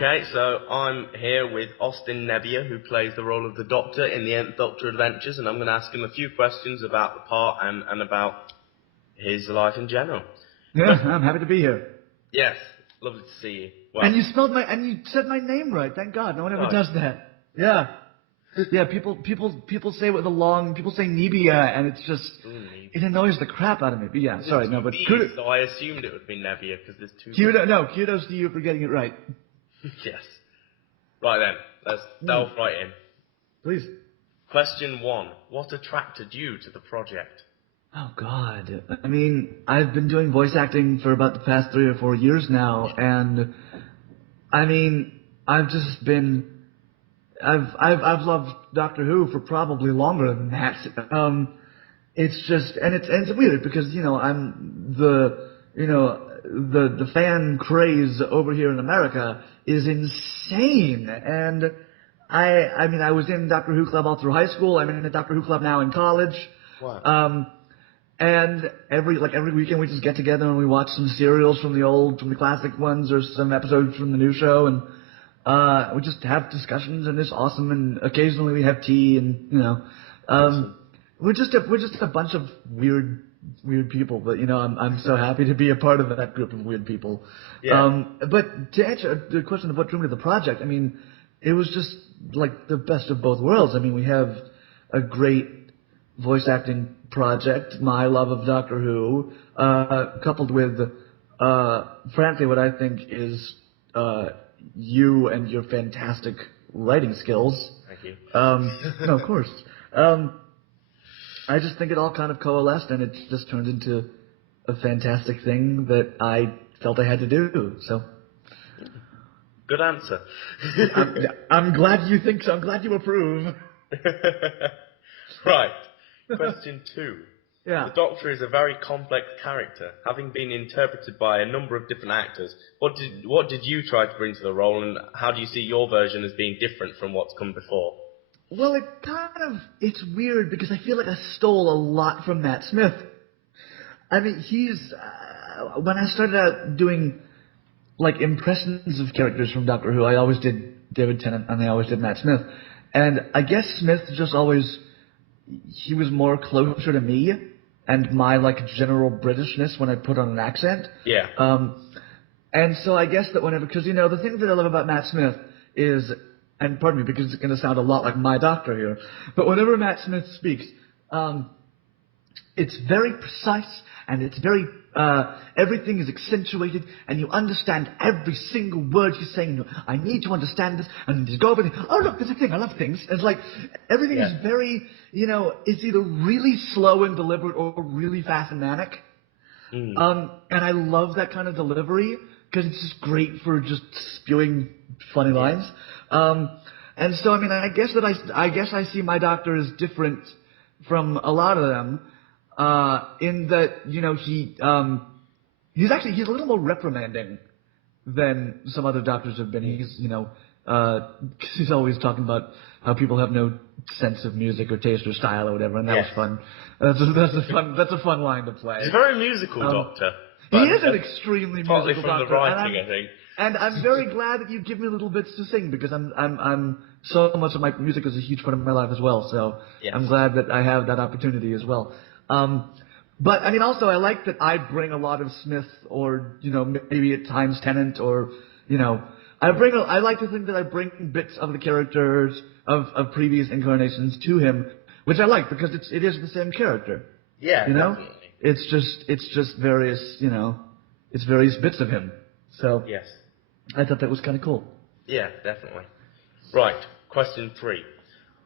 Okay, so I'm here with Austin Nebbia, who plays the role of the Doctor in the Nth Doctor Adventures, and I'm going to ask him a few questions about the part and about his life in general. Yeah, I'm happy to be here. Yes, lovely to see you. Well, And you said my name right. Thank God. No one ever right. does that. Yeah. Yeah, people say it with a long, people say Nebbia, and it's just, it annoys the crap out of me. But yeah, sorry, no, but B's, so I assumed it would be Nebbia because there's two. kudos to you for getting it right. Yes. Right then, let's delve right in. Please. Question 1. What attracted you to the project? Oh God. I mean, I've been doing voice acting for about the past 3 or 4 years now, and I mean, I've loved Doctor Who for probably longer than that. It's just, and it's weird because, the fan craze over here in America is insane. And I mean, I was in Doctor Who Club all through high school. I'm in a Doctor Who Club now in college. Wow. And every weekend we just get together and we watch some serials from the classic ones or some episodes from the new show, and we just have discussions, and it's awesome. And occasionally we have tea, and Awesome. we're just a bunch of weird people. But I'm so happy to be a part of that group of weird people. Yeah. But to answer the question of what drew me to the project, I mean, it was just like the best of both worlds. I mean, we have a great voice acting project, my love of Doctor Who, coupled with, frankly, what I think is you and your fantastic writing skills. Thank you. No, of course. I just think it all kind of coalesced, and it just turned into a fantastic thing that I felt I had to do. So. Good answer. I'm glad you think so. I'm glad you approve. Right. Question 2. Yeah. The Doctor is a very complex character, having been interpreted by a number of different actors. What did you try to bring to the role, and how do you see your version as being different from what's come before? Well, it's weird because I feel like I stole a lot from Matt Smith. I mean, when I started out doing, like, impressions of characters from Doctor Who, I always did David Tennant and I always did Matt Smith. And I guess Smith just always, he was more closer to me and my, like, general Britishness when I put on an accent. Yeah. And so I guess that because, the thing that I love about Matt Smith is, and pardon me, because it's going to sound a lot like my doctor here, but whenever Matt Smith speaks, it's very precise, and it's very, everything is accentuated, and you understand every single word he's saying. I need to understand this, and you go over there, oh look, there's a thing, I love things. It's like, everything is very, it's either really slow and deliberate or really fast and manic. And I love that kind of delivery, because it's just great for just spewing funny lines. And so, I mean, I guess I see my doctor as different from a lot of them, in that, he's a little more reprimanding than some other doctors have been. He's always talking about how people have no sense of music or taste or style or whatever, and that was fun. That's a fun line to play. He's a very musical Doctor. He is an extremely partly musical from Doctor, the writing, I think. and I'm very glad that you give me little bits to sing, because I'm so much of my music is a huge part of my life as well. So I'm glad that I have that opportunity as well. But I mean, also I like that I bring a lot of Smith, or maybe at times Tennant, or I like to think that I bring bits of the characters of previous incarnations to him, which I like because it is the same character. Yeah, definitely. It's just various, it's various bits of him. So yes, I thought that was kind of cool. Yeah, definitely. Right, question 3.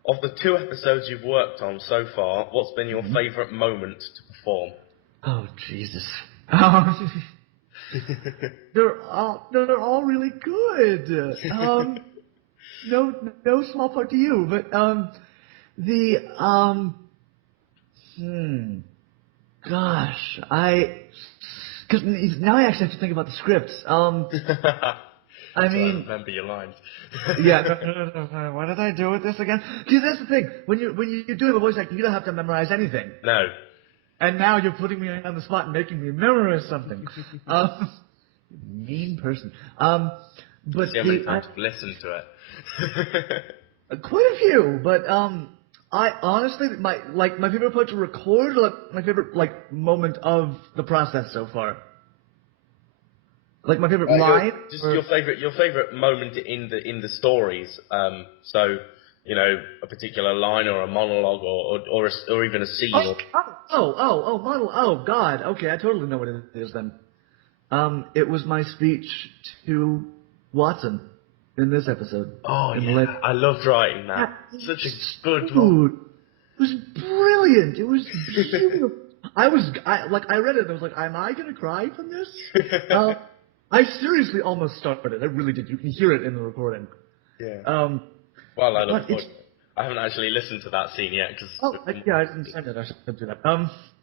Of the 2 episodes you've worked on so far, what's been your favourite moment to perform? Oh Jesus. They're all really good. No small part to you, but gosh, because now I actually have to think about the scripts. I mean, remember your lines. Yeah. No. What did I do with this again? See, that's the thing. When you're doing a voice acting, you don't have to memorize anything. No. And now you're putting me on the spot and making me memorize something. Mean person. But See how many times you've listened to it. quite a few. But I honestly my favorite part to record, like my favorite moment of the process so far. Like my favorite line. Your favorite moment in the stories. So a particular line or a monologue or even a scene. Model. Oh God. Okay, I totally know what it is then. It was my speech to Watson in this episode. Oh In the yeah, I loved writing Yeah, that. Such a good one. dude, it was brilliant. It was beautiful. I read it and I was like, am I gonna cry from this? I seriously almost started. I really did. You can hear it in the recording. Yeah. Um, Well, I look but forward it's to it. I haven't actually listened to that scene yet because yeah, I didn't send it. I should do that.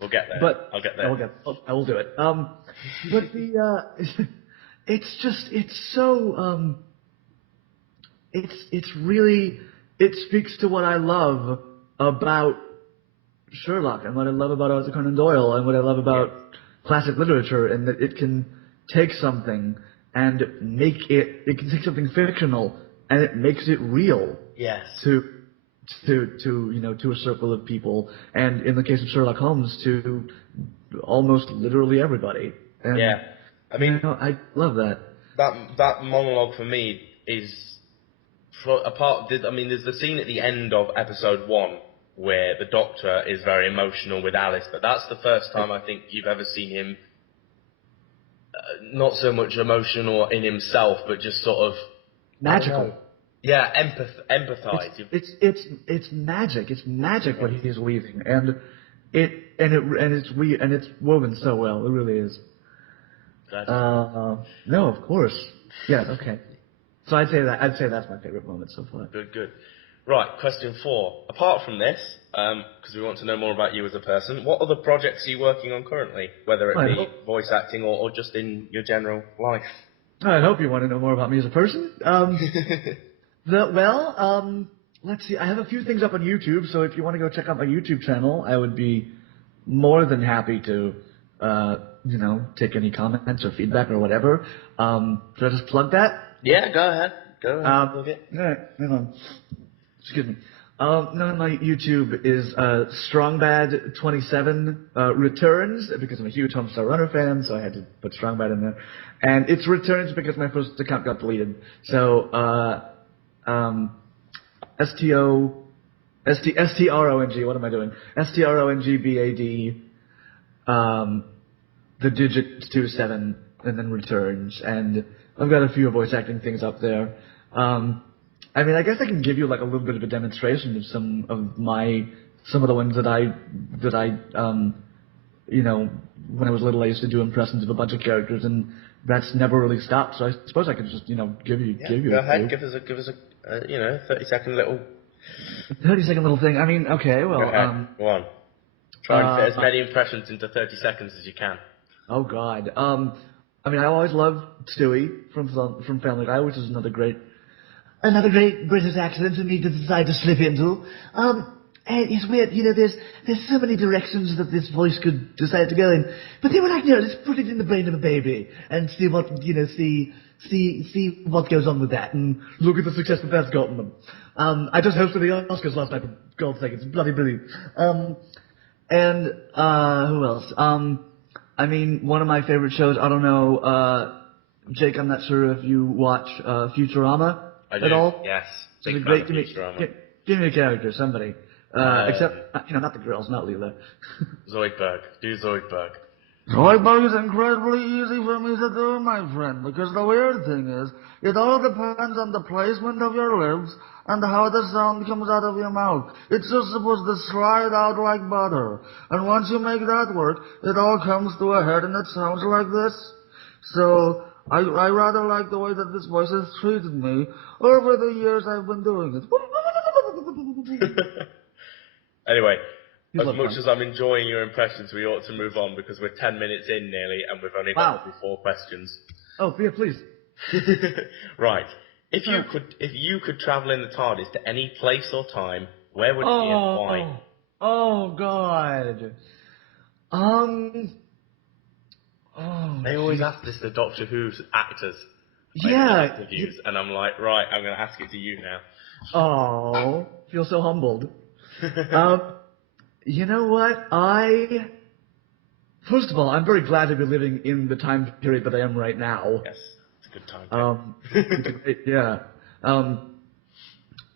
we'll get there. But I'll get there. I'll get. I will do it. But the it's just it's so it's really it speaks to what I love about Sherlock and what I love about Arthur Conan Doyle and what I love Yeah. about classic literature, and that it can take something and it can take something fictional and it makes it real Yes. to to a circle of people, and in the case of Sherlock Holmes, to almost literally everybody. And Yeah. I mean, I love that. that monologue for me is I mean, there's the scene at the end of episode 1 where the Doctor is very emotional with Alice, but that's the first time I think you've ever seen him not so much emotional in himself, but just sort of I don't Magical. know. Yeah, empathize. It's magic. It's magic what Yes. he's weaving, and it's woven so well. It really is. Glad you No, of course. Yes. Okay. So I'd say that's my favorite moment so far. Good, good. Right, question 4. Apart from this, because we want to know more about you as a person, what other projects are you working on currently? Whether it I be hope voice acting or just in your general life? I hope you want to know more about me as a person. Let's see. I have a few things up on YouTube, so if you want to go check out my YouTube channel, I would be more than happy to, take any comments or feedback or whatever. Should I just plug that? Yeah, go ahead. Go ahead. Plug it. All right, hang on. Excuse me. No, my YouTube is Strongbad27 returns because I'm a huge Homestar Runner fan, so I had to put Strongbad in there, and it's returns because my first account got deleted. So STO STRONG. What am I doing? STRONGBAD. The digit 27 and then returns, and I've got a few voice acting things up there. I mean, I guess I can give you like a little bit of a demonstration of some of the ones that I when I was little I used to do impressions of a bunch of characters, and that's never really stopped. So I suppose I could just give you Yeah, go a ahead. few. Give us a 30-second little. 30-second little thing. I mean, okay, Go well, ahead. Go on. Try and fit as uh, many impressions into 30 seconds as you can. oh God. I mean, I always loved Stewie from Family Guy, which is another great British accent for me to decide to slip into. And it's weird, there's so many directions that this voice could decide to go in. But they were like, no, let's put it in the brain of a baby and see what, see what goes on with that. And look at the success that that's gotten them. I just hosted the Oscars last night, for God's sake, it's bloody brilliant. And, who else? I mean, one of my favorite shows, I don't know, Jake, I'm not sure if you watch, Futurama I at do. all. Yes. Is Big it fan great? of Futurama. Give me a character, somebody. Except, Um, not the girls, not Leela. Zoidberg. Do Zoidberg. Zoidberg is incredibly easy for me to do, my friend, because the weird thing is, it all depends on the placement of your lips and how the sound comes out of your mouth. It's just supposed to slide out like butter. And once you make that work, it all comes to a head and it sounds like this. So, I rather like the way that this voice has treated me over the years I've been doing it. Anyway, He's a as lot of much fun. as I'm enjoying your impressions, we ought to move on because we're 10 minutes in nearly and we've only got Wow. through 4 questions. Oh, yeah, please. Right. If you could travel in the TARDIS to any place or time, where would it be and why? Oh, God. Um, oh, They always jeez. ask this to Doctor Who's actors. like in Yeah. interviews, and I'm like, right, I'm going to ask it to you now. Oh, feel so humbled. You know what? First of all, I'm very glad to be living in the time period that I am right now. Yes, it's a good time. It's a great, yeah.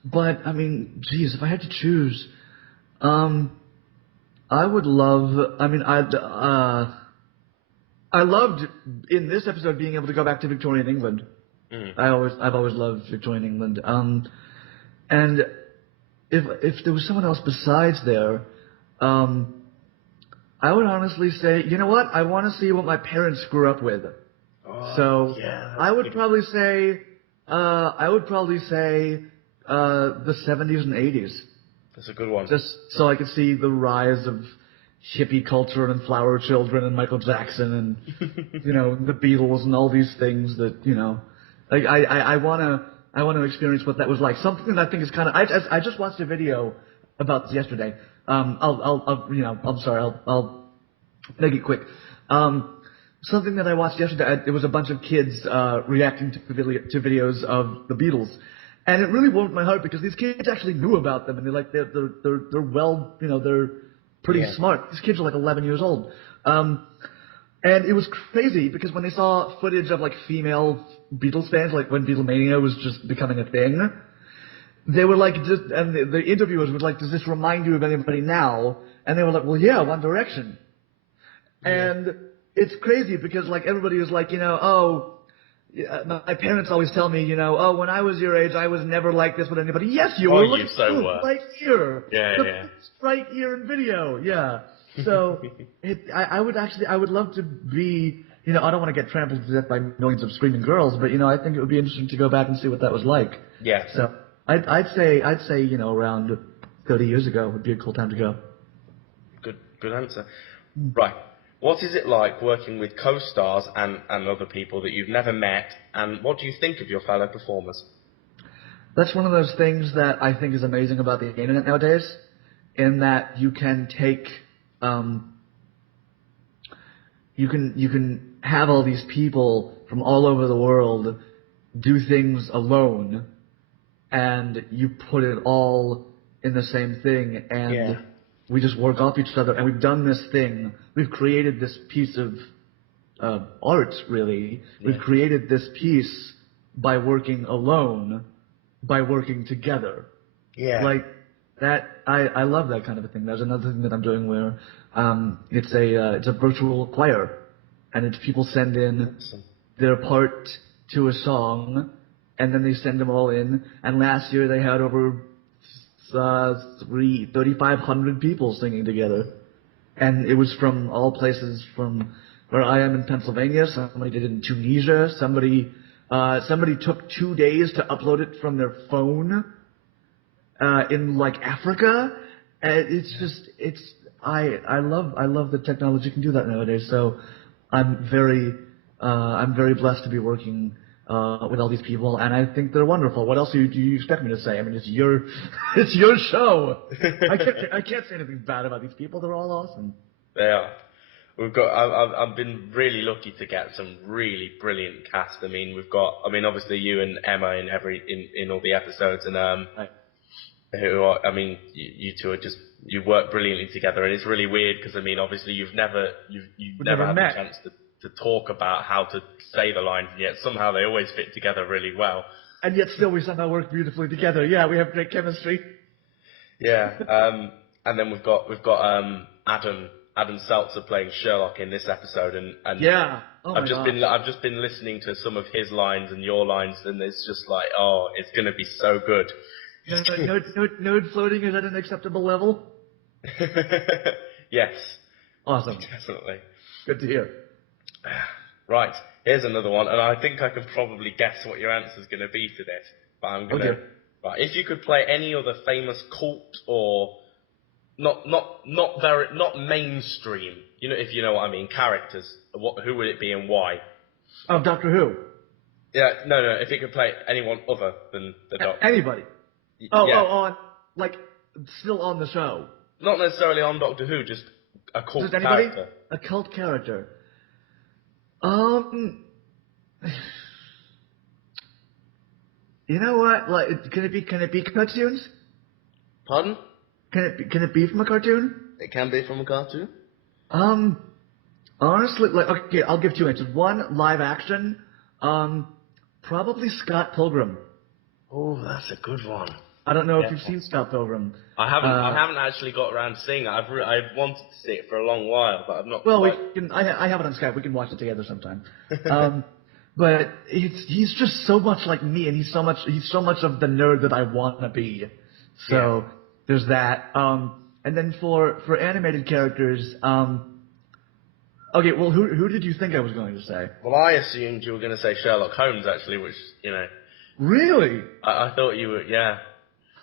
But I mean, geez, if I had to choose, I would love. I mean, I loved in this episode being able to go back to Victorian England. Mm. I've always loved Victorian England. And if there was someone else besides there, I would honestly say, you know what? I want to see what my parents grew up with. Oh, So yeah, I would good. probably say, the 70s and 80s. That's a good one. Just so I could see the rise of hippie culture and Flower Children and Michael Jackson and, the Beatles and all these things that, like I wanna experience what that was like. Something that I think is kind of, I just watched a video about this yesterday. I'm sorry, I'll make it quick. Something that I watched yesterday, it was a bunch of kids reacting to videos of the Beatles, and it really warmed my heart because these kids actually knew about them, and they're well, they're pretty Yeah. smart. These kids are like 11 years old, and it was crazy because when they saw footage of like female Beatles fans, like when Beatlemania was just becoming a thing, they were like, and the interviewers were like, "Does this remind you of anybody now?" And they were like, "Well, yeah, One Direction." Yeah. And it's crazy because like everybody was like, oh, yeah, my parents always tell me, oh, when I was your age, I was never like this with anybody. Yes, you Oh, were. Look you at so you, were. right here. Yeah, The yeah. first right here in video. Yeah. So I would love to be, I don't want to get trampled to death by millions of screaming girls, but I think it would be interesting to go back and see what that was like. Yeah. So I'd say, around 30 years ago would be a cool time to go. Good answer. Right. What is it like working with co-stars and other people that you've never met, and what do you think of your fellow performers? That's one of those things that I think is amazing about the internet nowadays, in that you can take, you can have all these people from all over the world do things alone, and you put it all in the same thing, Yeah. and we just work off each other, and we've done this thing. We've created this piece of art, really. We've Yeah. created this piece by working alone, by working together. Yeah. Like that, I love that kind of a thing. There's another thing that I'm doing where it's a virtual choir, and it's people send in Awesome. their part to a song, and then they send them all in. And last year they had over 3,500 people singing together, and it was from all places from where I am in Pennsylvania. Somebody did it in Tunisia. Somebody took 2 days to upload it from their phone in like Africa. And I love that technology can do that nowadays. So I'm very blessed to be working with all these people, and I think they're wonderful. What else do you expect me to say? I mean, it's your it's your show. I can't say anything bad about these people. They're all awesome. They are. I've been really lucky to get some really brilliant cast. I mean, obviously you and Emma in all the episodes, and Right. you two you work brilliantly together, and it's really weird because obviously you've We've never never had the met, chance to talk about how to say the lines, and yet somehow they always fit together really well. and yet still we somehow work beautifully together. Yeah, we have great chemistry. Yeah. And then Adam Seltzer playing Sherlock in this episode, and Yeah. Oh my gosh. I've just been listening to some of his lines and your lines, and it's just like, oh, it's gonna be so good. Node floating is at an acceptable level. Yes, Awesome. definitely. Good to hear. Right, here's another one, and I think I can probably guess what your answer's going to be to this, but I'm Oh gonna. dear. Right, if you could play any other famous cult or not mainstream, if you know what I mean, characters, who would it be and why? Oh, Doctor Who. Yeah, no, if you could play anyone other than the Doctor. Anybody. Oh, Yeah, like still on the show. not necessarily on Doctor Who, just a cult Just anybody? character. A cult character. Um, You know what? Like, can it be cartoons? Pardon? Can it be from a cartoon? It can be from a cartoon. Um, Honestly, like, okay, I'll give two answers. One, live action. Probably Scott Pilgrim. Oh, that's a good one. I don't know if Yeah. you've seen Scott Pilgrim. I haven't actually got around to seeing it. I've wanted to see it for a long while, but I've not Well, quite. I have it on Skype. We can watch it together sometime. But he's just so much like me, and he's so much of the nerd that I want to be. So there's that. And then for animated characters, okay, well, who did you think I was going to say? Well, I assumed you were going to say Sherlock Holmes, actually, which, Really? I thought you were, yeah,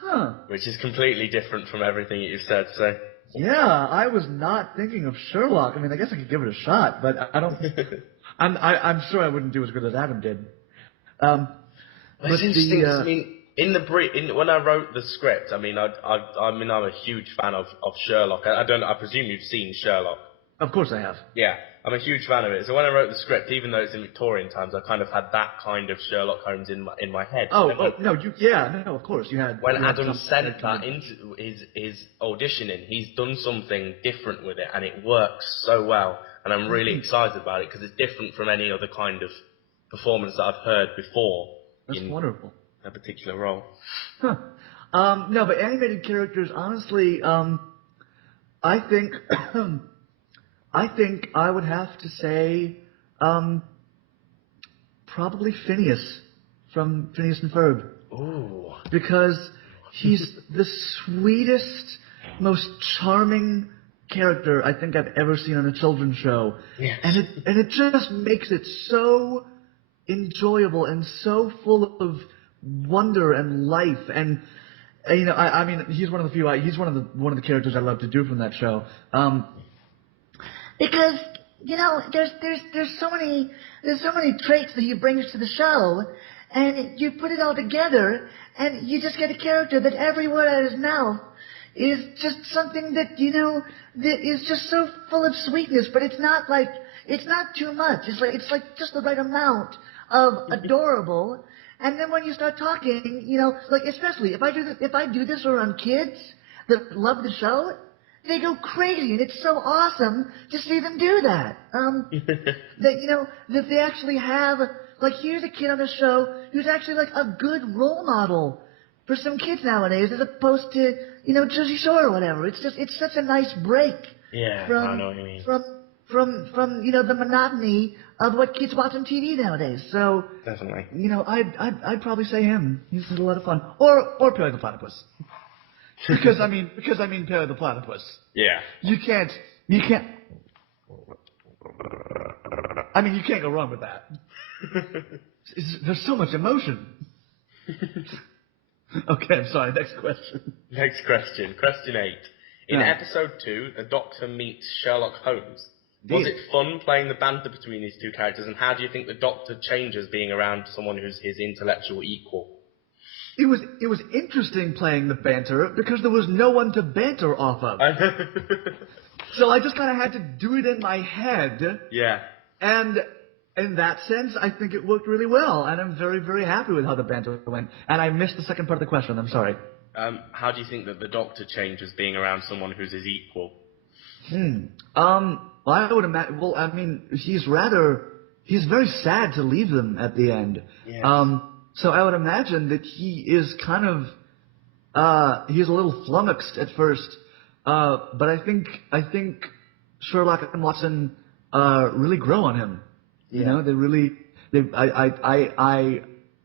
Huh. which is completely different from everything you've said, so. Yeah, I was not thinking of Sherlock. I mean, I guess I could give it a shot, but I don't. I'm sure I wouldn't do as good as Adam did. But It's interesting, 'cause, I mean, when I wrote the script, I mean, I'm a huge fan of Sherlock. I presume you've seen Sherlock. of course I have. Yeah, I'm a huge fan of it. So when I wrote the script, even though it's in Victorian times, I kind of had that kind of Sherlock Holmes in my head. And then No, no, of course when you had Adam some sent that into his auditioning, he's done something different with it, and it works so well. And I'm really excited about it because it's different from any other kind of performance that I've heard before That's in wonderful. a particular role. Huh. No, but animated characters, honestly, I think, I think I would have to say, probably Phineas from Phineas and Ferb. Ooh. Because he's the sweetest, most charming character I think I've ever seen on a children's show. Yes. And it just makes it so enjoyable and so full of wonder and life. And I mean, he's one of the few. He's one of the characters I love to do from that show. Because there's so many traits that he brings to the show, and you put it all together, and you just get a character that every word out of his mouth is just something that that is just so full of sweetness, but it's not too much. It's like just the right amount of adorable. And then when you start talking, like especially if I do this around kids that love the show, they go crazy, and it's so awesome to see them do that. That they actually have, like, here's a kid on the show who's actually like a good role model for some kids nowadays, as opposed to Jersey Shore or whatever. It's such a nice break Yeah, I know what you mean. from the monotony of what kids watch on TV nowadays. So Definitely. I'd probably say him. He's a lot of fun. Or Perry the Platypus. Because I mean Perry the Platypus. Yeah. You can't. I mean, you can't go wrong with that. There's so much emotion. Okay, I'm sorry. Next question. Next question. Question 8. In episode 2, the Doctor meets Sherlock Holmes. Was it fun playing the banter between these two characters, and how do you think the Doctor changes being around someone who's his intellectual equal? It was interesting playing the banter because there was no one to banter off of. So I just kind of had to do it in my head. Yeah. And in that sense, I think it worked really well, and I'm very, very happy with how the banter went. And I missed the second part of the question. I'm sorry. How do you think that the Doctor changes being around someone who's his equal? I would imagine. Well, I mean, he's very sad to leave them at the end. Yes. So I would imagine that he is kind of, he's a little flummoxed at first. But I think Sherlock and Watson, really grow on him. You know,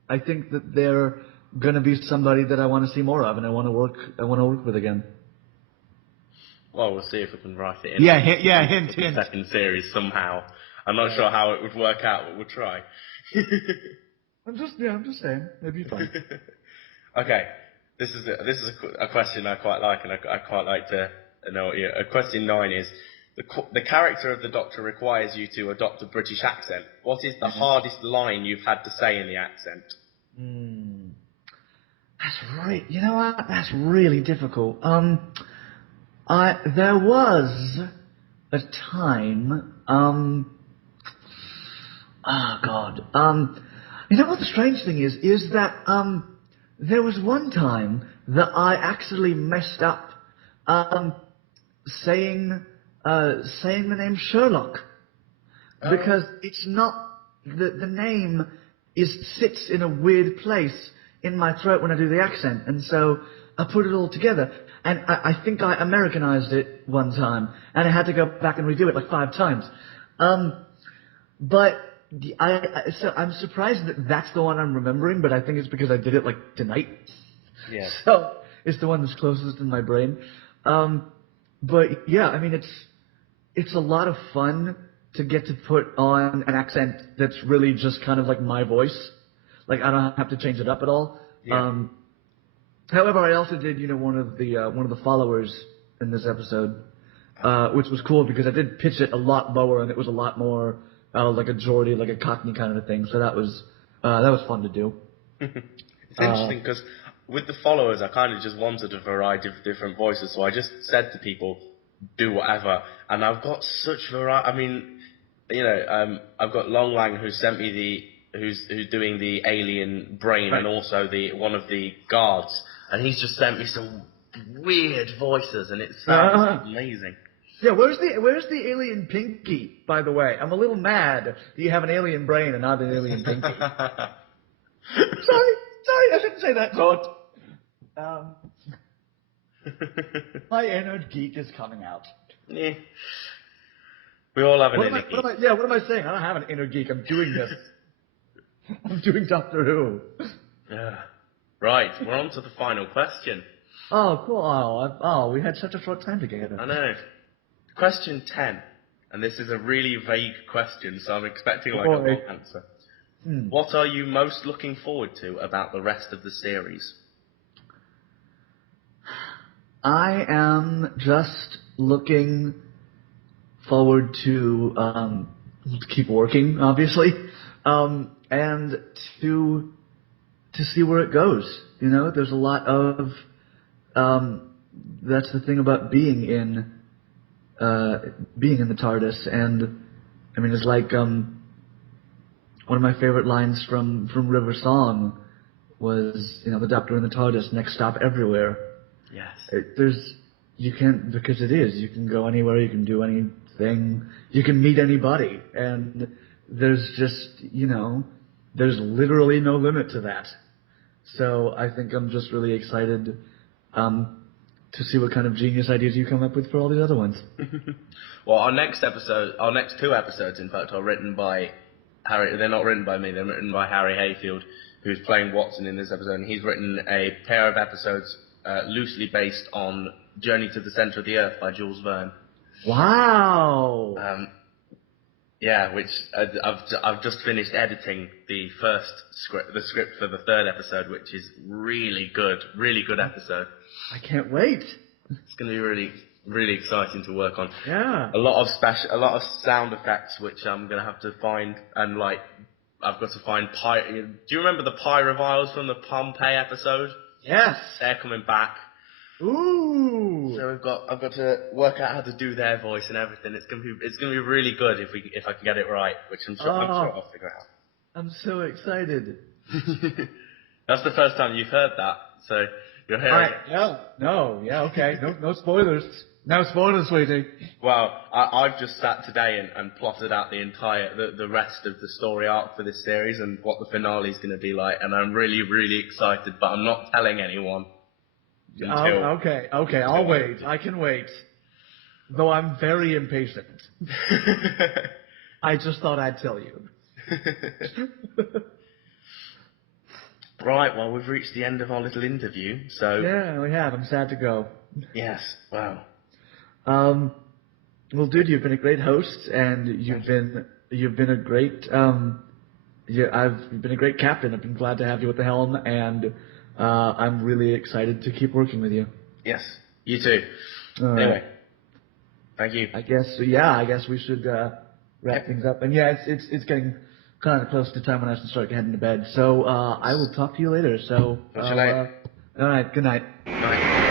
I think that they're gonna be somebody that I want to see more of, and I want to work with again. Well, we'll see if we can write it in. Hint. Second series somehow. I'm not sure how it would work out, but we'll try. I'm just saying, it'd be fun. Okay, this is a question I quite like, and I quite like to know. Question 9 is the character of the Doctor requires you to adopt a British accent. What is the hardest line you've had to say in the accent? That's right. You know what? That's really difficult. There was a time. Oh God. You know what the strange thing is that there was one time that I actually messed up saying the name Sherlock, because it's not the name sits in a weird place in my throat when I do the accent, and so I put it all together, and I think I Americanized it one time, and I had to go back and redo it like 5 times. But so I'm surprised that that's the one I'm remembering, but I think it's because I did it like tonight. Yeah. So it's the one that's closest in my brain. But yeah, I mean, it's a lot of fun to get to put on an accent that's really just kind of like my voice. Like I don't have to change it up at all. Yeah. However, I also did, one of the followers in this episode, which was cool because I did pitch it a lot lower and it was a lot more like a Geordie, like a Cockney kind of thing. So that was fun to do. It's interesting because with the followers, I kind of just wanted a variety of different voices, so I just said to people, do whatever, and I've got such variety. I mean, I've got Long Lang who sent me who's doing the alien brain, Right. and also one of the guards, and he's just sent me some weird voices, and it sounds amazing. Yeah, where's the alien pinky, by the way? I'm a little mad that you have an alien brain and not an alien pinky. Sorry, I shouldn't say that, Todd. My inner geek is coming out. Yeah. We all have an inner geek. What am I saying? I don't have an inner geek. I'm doing this. I'm doing Doctor Who. Yeah. Right, we're on to the final question. Oh, cool. We had such a short time together. I know. Question 10. And this is a really vague question, so I'm expecting like a long answer. What are you most looking forward to about the rest of the series? I am just looking forward to keep working, obviously, and to see where it goes. There's a lot of that's the thing about being in the TARDIS, and I mean, it's like one of my favorite lines from River Song was, the Doctor in the TARDIS, next stop everywhere. Yes. You can go anywhere, you can do anything, you can meet anybody, and there's just, there's literally no limit to that. So I think I'm just really excited to see what kind of genius ideas you come up with for all the other ones. Well, our next 2 episodes, in fact, are written by Harry. They're not written by me. They're written by Harry Hayfield, who's playing Watson in this episode. And he's written a pair of episodes loosely based on Journey to the Centre of the Earth by Jules Verne. Wow. Yeah, which I've just finished editing the script for the 3rd episode, which is really good episode. I can't wait. It's going to be really, really exciting to work on. Yeah. A lot of sound effects, which I'm going to have to find, and I've got to find do you remember the pyroviles from the Pompeii episode? Yes. They're coming back. Ooh. So I've got to work out how to do their voice and everything. It's gonna be really good if I can get it right, which I'm sure I'll figure out. I'm so excited. That's the first time you've heard that, so you're hearing it. No, yeah, okay. No spoilers. No spoilers, sweetie. Well, I've just sat today and plotted out the rest of the story arc for this series and what the finale is going to be like, and I'm really, really excited, but I'm not telling anyone. Okay, I'll wait. I can wait. Though I'm very impatient. I just thought I'd tell you. Right, well, we've reached the end of our little interview, so... Yeah, we have. I'm sad to go. Yes, wow. Well, dude, you've been a great host, and you've been a great, you've been a great captain. I've been glad to have you at the helm, and I'm really excited to keep working with you. Yes, you too. Anyway, thank you. I guess we should wrap things up. And yeah, it's getting kind of close to time when I should start heading to bed. So I will talk to you later. So All right, good night. Night.